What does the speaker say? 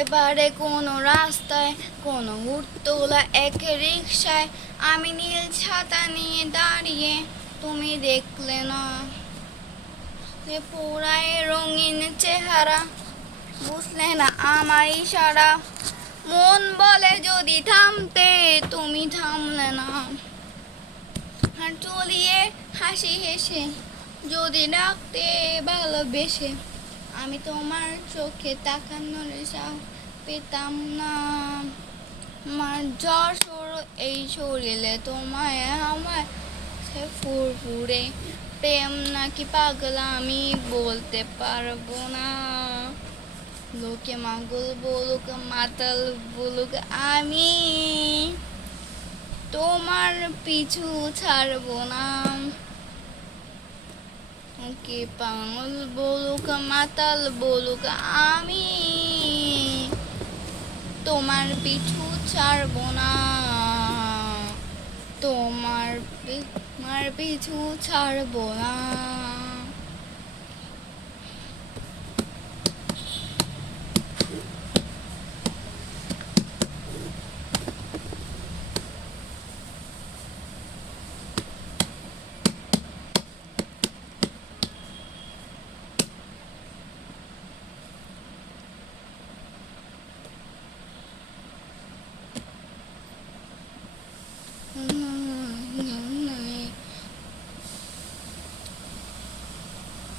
পারে কোনো রাস্তায়, কোনো হুটতোলা এক রিক্সায় আমি নীল ছাতা নিয়ে দাঁড়িয়ে, তুমি দেখলে না। যে পুরাই রঙিন চেহারা, বুঝলে না আমার ইশারা। মন বলে যদি থামতে, তুমি থামলে না। আর চলিয়ে হাসি হেসে, যদি ডাকতে ভালোবেসে আমি তোমার চোখে তাকানোর পেতাম না। আমার জ্বর সর এই শরীরে তোমায় আমার ফুরফুরে প্রেম নাকি পাগল আমি বলতে পারব না। লোকে মাগুল বলুক, মাতাল বলুক, আমি তোমার পিছু ছাড়বো না। কে পাগল বলুক, মাতাল বলুক, আমি তোমার পিছু ছাড়ব না। তোমার তোমার পিছু ছাড়ব না।